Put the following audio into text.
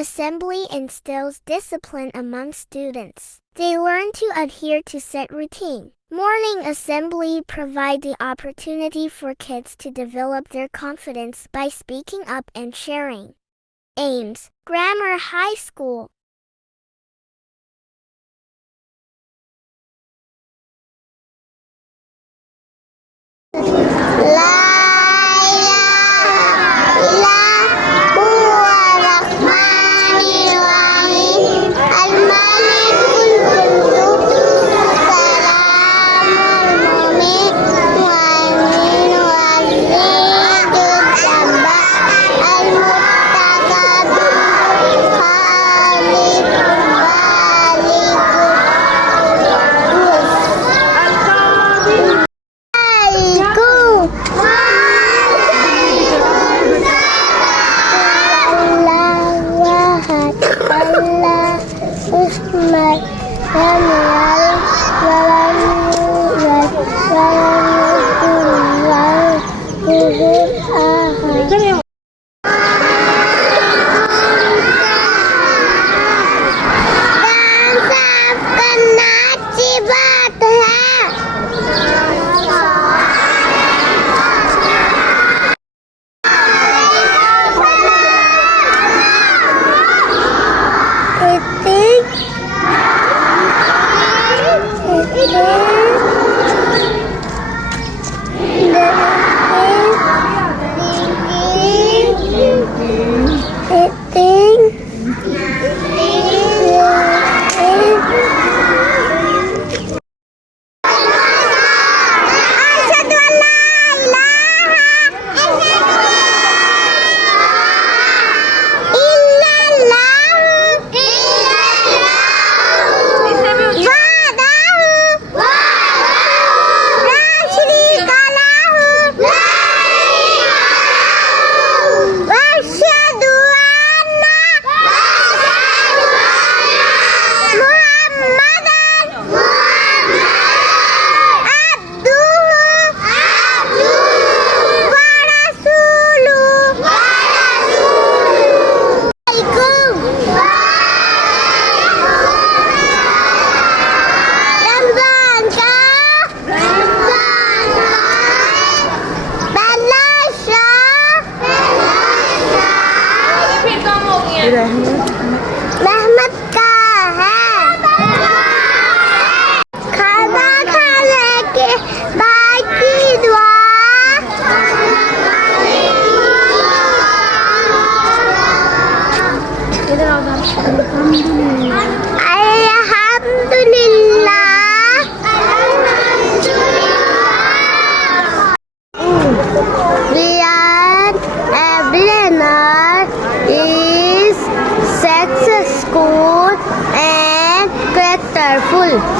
assembly instills discipline among students. They learn to adhere to set routine. Morning assembly provide the opportunity for kids to develop their confidence by speaking up and sharing. Aims, Grammar High School. रहमत का है खाना खाने के बाद की दुआ successful and characterful.